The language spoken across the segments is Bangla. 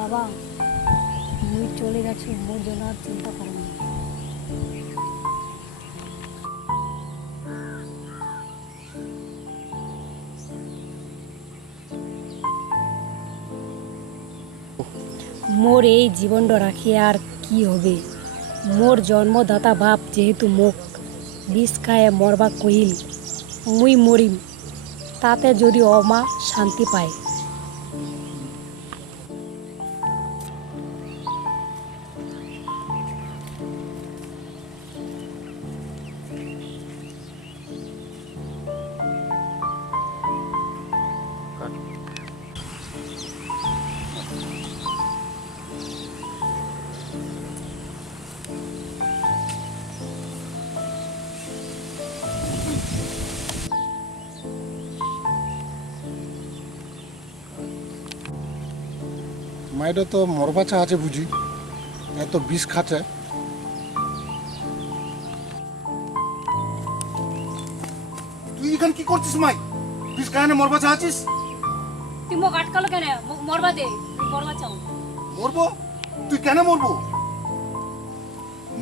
বাবা মুই চলে গেছি, মোর জন্য আর চিন্তা করো না। মোর এই জীবনটা রাখি আর কি হবে। মোর জন্মদাতা বাপ যেহেতু মোক বিষ খায় মরবা কহিল, মুই মরিম, তাতে যদি অমা শান্তি পায়। মাইটা তো মরবাচা আছে বুঝি, এত বিষ খাচ্ছে। তুই এখানে কি করছিস মাই? বিষ খায় না মরবাচা আছিস? তুই মোক আটকালো কেন? মরবা দে, মরবা চাও। মরবো? তুই কেন মরবো?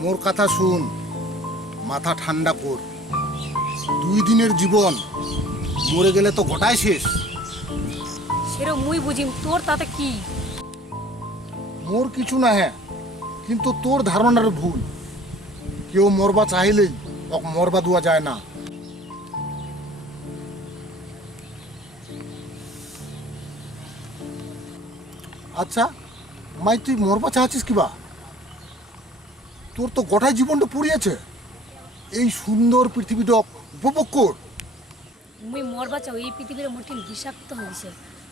মোর কথা শুন, মাথা ঠান্ডা কর। 2 দিনের জীবন, মরে গেলে তো গোটাই শেষ। সেরো মুই বুঝিম, তোর তাতে কি? মোর কিছু না, হ্যাঁ, কিন্তু তোর ধারণার ভুল। কেউ মরবা চাইলেই ওকে মরবা দেওয়া যায় না। আচ্ছা মাই, তুই মরবা চাচ্ছিস কিবা? তোর তো গোটাই জীবনটা পুড়িয়েছে। এই সুন্দর পৃথিবীটা উপভোগ কর। মুই মরবা চাও, এই পৃথিবীর মোটিন বিষাক্ত হয়েছে,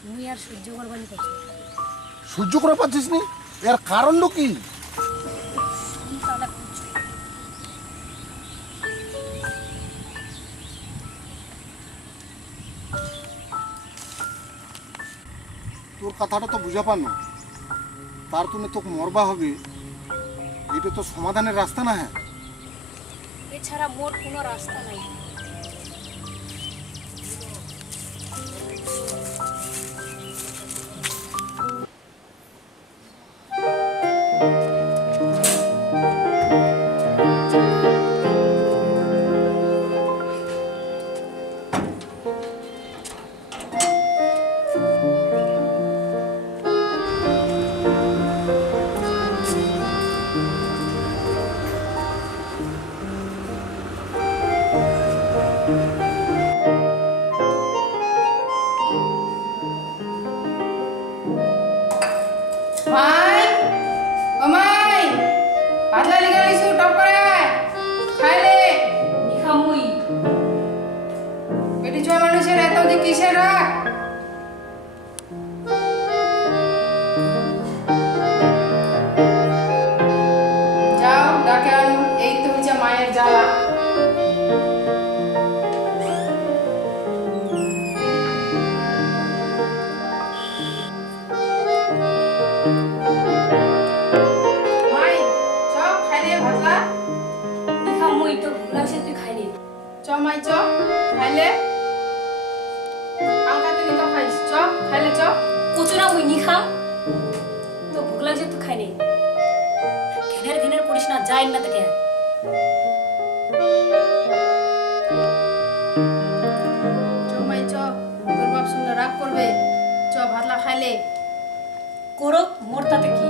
মুই আর সহ্য করবানি পাচ্ছি। সহ্য করে পাচ্ছিস নি? এর কারণ কি? তোর কথাটা তো বুঝা পানো, তার তুমি তোকে মরবা হবে, এটা তো সমাধানের রাস্তা না। হ্যাঁ, এছাড়া মোর কোনো রাস্তা নাই। মাই, ও মাই, পাতলা লিখা লিসু টপ করে খাইলে নিখামুই বেটি ছোয়া মানুষের এত যে কিসের রাগ? যাও ডাকে আনো, এই তো হচ্ছে মায়ের জ্বালা। মাই চ খাইলে ভাতলা, নিখামুই তো ভুল লাগছে, তুই খাইনি। চ মাই চ খাইলে, কালকাতে নি তো খাইস, চ খাইলে চ। কচুরা মুই নিখাম, তো ভুল লাগছে, তুই খাইনি। ঘেনের ঘেনের করিস না, যাই না থেকে। চ মাই চ, তোর বাপ শুনলে রাগ করবে। চ ভাতলা খাইলে। করো, মোর তাতে কি?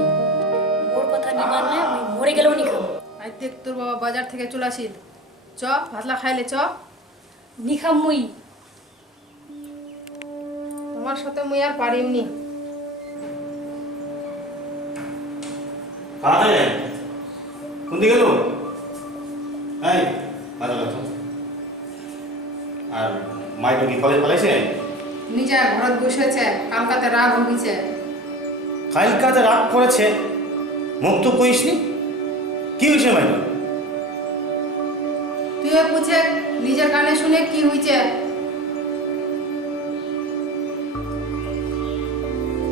মোর কথা নি মানলে আমি মরে গেলেও নিখাম। আজ দেখ তোর বাবা বাজার থেকে চলে আসিল। চ ভাতলা খাইলে চ। নিখাম মুই। তোমার সাথে মুই আর পারিমনি। কাতে কোন দিকে গেল? এই ভালো লাগতো। আর মাইটো কি কলেজ পালাইছে? নিজে ঘরত বসেছে, কালকাতে রাগ হইছে। কালকাতে রাগ করেছে, মুখ তো কইসনি। কি হয়েছে মাইটো? তুইও পুছে নিজের কানে শুনে কি হইছে।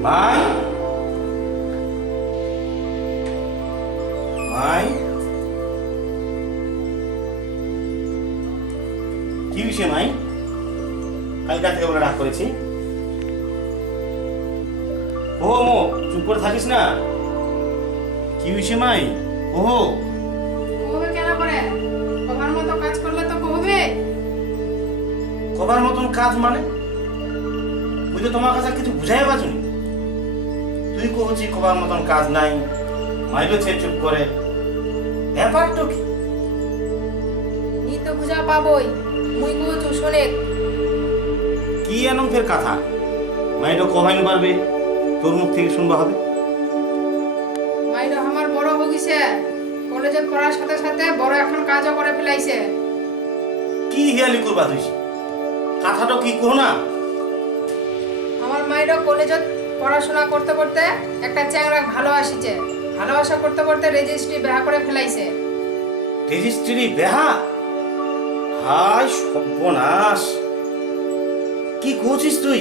মাই মাই কি হয়েছে মাই? কালকা থেকে বলে রাগ করেছি। ও মো, চুপ করে থাকিস না। কি হয়েছে মাই? ওহো, কবে কেন করে? কবার মতো কাজ করলে তো কবে? কবার মতন কাজ মানে? ওই তো তোমার কাছে কিছু বুঝাই পাচ্ছি। তুই কহছি কবার মতন কাজ নাই, মাইলো ছে চুপ করে। ব্যাপারটা কি? নি তো বুঝা পাবই। মুই কইছু শোনে। কি এমন ফের কথা? মাইলো কমাইন পারবে, তোর মুখ থেকে শুনবা হবে। মাইরা আমার বড় হয়ে গেছে। কলেজে পড়ার সাথে সাথে বড় এখন কাজও করে ফেলাইছে। কি হিয়ালি করবা তুই? কথাটা কি কো না? আমার মাইরা কলেজে পড়াশোনা করতে করতে একটা চ্যাংড়া ভালো আসিছে। ভালোবাসা করতে করতে রেজিস্ট্রি বিয়া করে ফেলাইছে। রেজিস্ট্রি বেহা? হায় সর্বনাশ! কি করছিস তুই?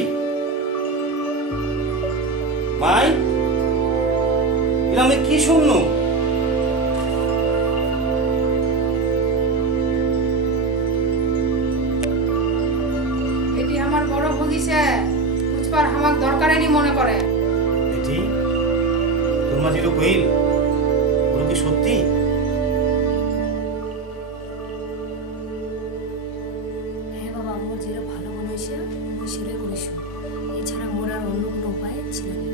মাই, এটা আমি কি শুনলু? এটি আমার বড় হয়ে গেছে। বুঝবার আমার দরকারই নি মনে করে। এটি তোর মা যেটা কইল, ওগুলো কি সত্যি? হ্যাঁ বাবা, মোর যেটা ভালো মনে হয়েছে মুই সেটাই করিস। এছাড়া মোর আর অন্য কোনো উপায় ছিল না।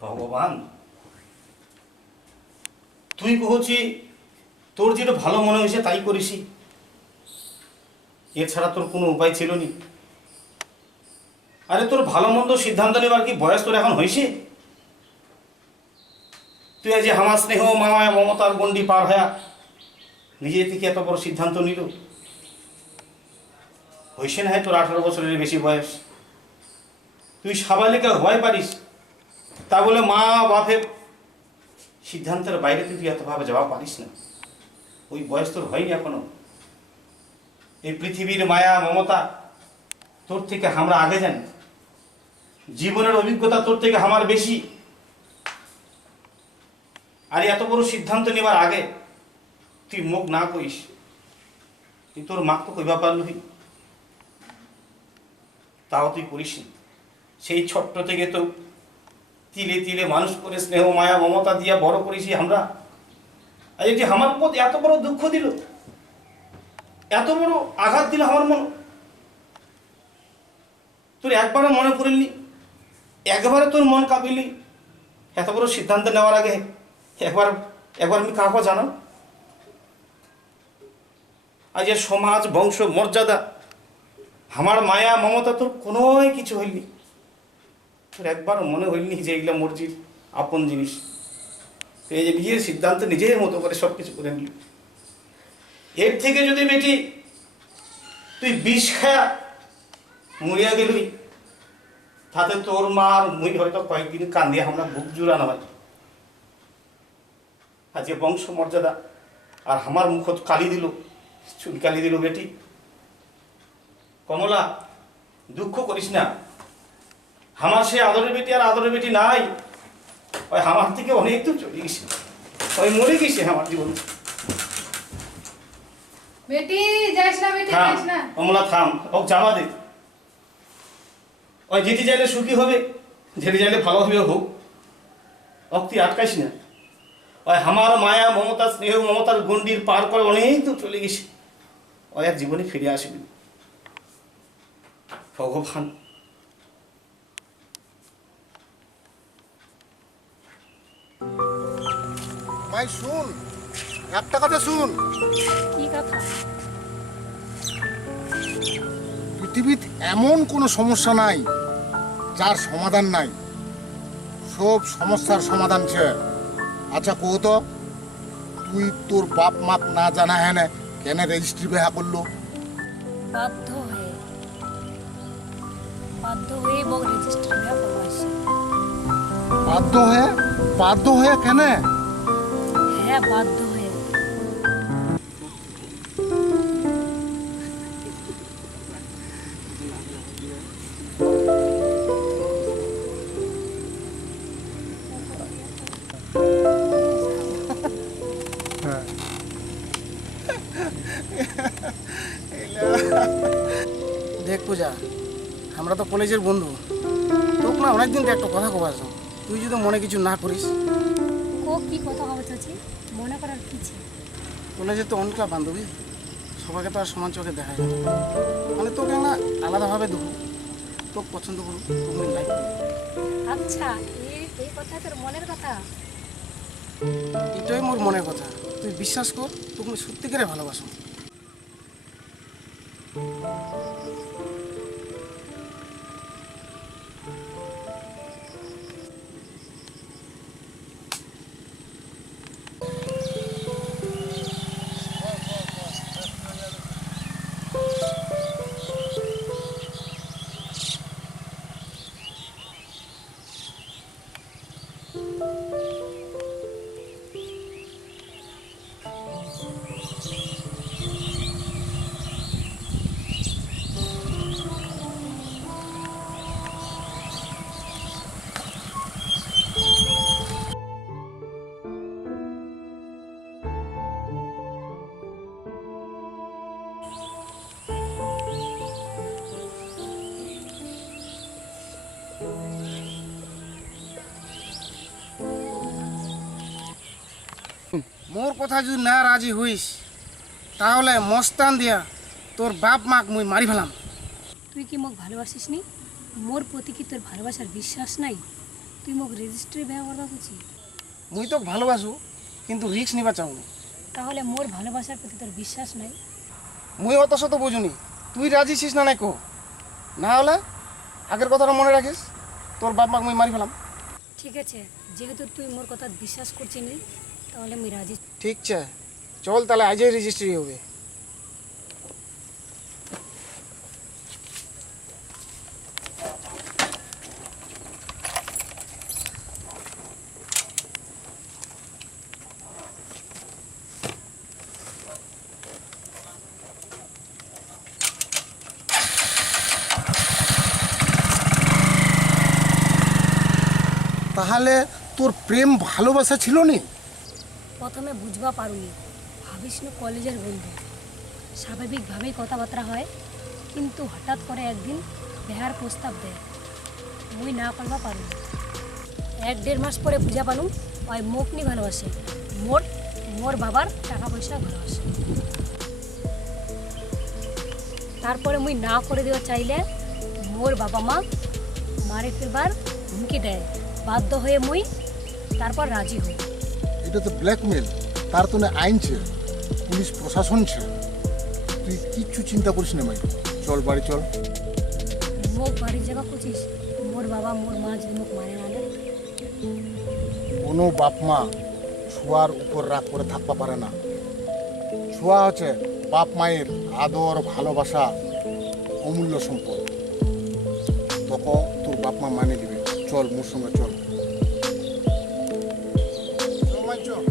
ভগবান, তুই কহছি তোর যেটা ভালো মনে হয়েছে তাই করিসি, এছাড়া তোর কোনো উপায় ছিল নি। আরে তোর ভালো মন্দ সিদ্ধান্ত নেবার কি বয়স তোর এখন হয়েছে? তুই আজ আমার স্নেহ মামায় মমতার গণ্ডি পার হয়া নিজে থেকে এত বড় সিদ্ধান্ত নিল। হয়েছে না হয় তোর 18 বছরের বেশি বয়স, তুই সাবালিকা হওয়াই পারিস, তা বলে মা বাপের সিদ্ধান্তের বাইরে তুই এতভাবে যাওয়া পারিস না। ওই বয়স তোর হয়নি এখনো। এই পৃথিবীর মায়া মমতা তোর থেকে আমরা আগে জানি, জীবনের অভিজ্ঞতা তোর থেকে আমার বেশি। আর এত বড় সিদ্ধান্ত নেবার আগে তুই মুখ না কইস, তুই তোর মাক তো কইবা পারলুই, তাও তুই করিস নি। সেই ছোট্ট থেকে তো তিলে তিলে মানুষ করে স্নেহ মায়া মমতা দিয়া বড় করেছি আমরা। আর এটি আমার উপর এত বড় দুঃখ দিল, এত বড় আঘাত দিল আমার মন। তোর একবারও মনে করিনি, একবারে তোর মন কাঁপিলি এত বড় সিদ্ধান্ত নেওয়ার আগে? একবার আমি কাউকে জানো? আজ এর সমাজ বংশ মর্যাদা আমার মায়া মমতা তোর কোনোই কিছু হইনি। তোর একবার মনে হইনি যে এগুলা মর্জির আপন জিনিস। এই যে নিজের সিদ্ধান্ত নিজের মতো করে সব কিছু করে নিলি। এর থেকে যদি বেটি তুই বিষ খায়া মরিয়া গেলি, তাতে তোর মা আর মুই হয়তো কয়েকদিন কান্দিয়ে আমরা বুক জুড়ানো হয়। আজ যে বংশ মর্যাদা আর আমার মুখ কালি দিল, চুল কালি দিল বেটি। কমলা, দুঃখ করিস না, আমার সে আদরের বেটি আর আদরের বেটি নাই। ওই আমার থেকে অনেক দূর চলে গেছে, ওই মরে গেছে আমার জীবন। বেটি যাইস না, বেটি থাম যাইস না। কমলা থাম, ও জামা দে। ওই যেতে চাইলে সুখী হবে, যেতে চাইলে ভালো হবে হোক, ওক তুই আটকাইস না। ওই আমার মায়া মমতা স্নেহ মমতার গণ্ডির পার করে অনেক দূর চলে গেছে, ওই আর জীবনে ফিরে আসবি। ভগবান, ভাই শুন, একটা কথা শুন। কি কথা? পৃথিবীতে এমন কোনো সমস্যা নাই যার সমাধান নাই, সব সমস্যার সমাধান ছে। আচ্ছা কো তো, তুই তোর বাপ মাপ না জানা হ্যাঁ কেন রেজিস্ট্রি বেহা করলো? বাধ্য হয়ে বউ রেজিস্ট্রি বিয়া করবো আসে। বাধ্য হয়ে কেন? হ্যাঁ, বাধ্য হয়ে। দেখ পূজা, আমরা তো কলেজের বন্ধু, তোকে না অনেকদিন তো একটা কথা কবার আছে, তুই যদি মনে কিছু না করিস। ও কি কথা হবে চাচি, মনে করার কি ছিল? কলেজে তো অনেকটা বান্ধবী, সবাইকে তো আর সমান চোখে দেখা যায় না। মানে তোকে না আলাদাভাবে দেবো, তোকে পছন্দ করুন, তোকে লাইক করুন। আচ্ছা, এই কথা তোর মনের কথা? এটাই মোর মনের কথা, তুই বিশ্বাস কর, তোকে আমি সত্যি করে ভালোবাসো। মোর কথা যদি না রাজি হইস, তাহলে মস্তান দিয়া তোর বাপ মাক মুই মারি ফেলাম। তুই কি মোক ভালোবাসিস নি? মোর প্রতি কি তোর ভালোবাসার বিশ্বাস নাই? তুই মোক রেজিস্ট্রি বিয়া করবা খুঁজি? মুই তো ভালোবাসু, কিন্তু রিস্ক নিবা চাও না। তাহলে মোর ভালোবাসার প্রতি তোর বিশ্বাস নাই? মুই অত শত বুঝুনি, তুই রাজি ছিস না নাই কো, না হলে আগের কথাটা মনে রাখিস, তোর বাপ মাক মুই মারি ফেলাম। ঠিক আছে, যেহেতু তুই মোর কথা বিশ্বাস করছিস নি, তাহলে আমি রাজি। ঠিক আছে, চল তাহলে আজই রেজিস্ট্রি হবে। তাহলে তোর প্রেম ভালোবাসা ছিল নি? প্রথমে বুঝবা পারুনি, ভাবিস না কলেজের বন্ধু, স্বাভাবিকভাবেই কথাবার্তা হয়, কিন্তু হঠাৎ করে একদিন বিহার প্রস্তাব দেয়, মুই না করবা পারুনি। 1-1.5 মাস পরে বুঝা পানু ওই মোক নি ভালোবাসে, মোর বাবার টাকা পয়সা ভালোবাসে। তারপরে মুই না করে দেওয়া চাইলে মোর বাবা মা মারে ফেরবার হুমকি দেয়, বাধ্য হয়ে মুই তারপর রাজি হই। এটা তো ব্ল্যাকমেল, তার তো না আইন ছে, পুলিশ প্রশাসন ছে। তুই কিচ্ছু চিন্তা করিস না ভাই, চল বাড়ি চল। মোক বাড়ির যাবা খুঁজিস? মোর বাবা মোর মা যদি মোক মানে না নেয়? কোনো বাপ মা ছোঁয়ার উপর রাগ করে থাকতে পারে না। ছোঁয়া হচ্ছে বাপ মায়ের আদর ভালোবাসা, অমূল্য সম্পদ। তখন তোর বাপ মা মানে দিবে। চল মোর সঙ্গে চল। চল।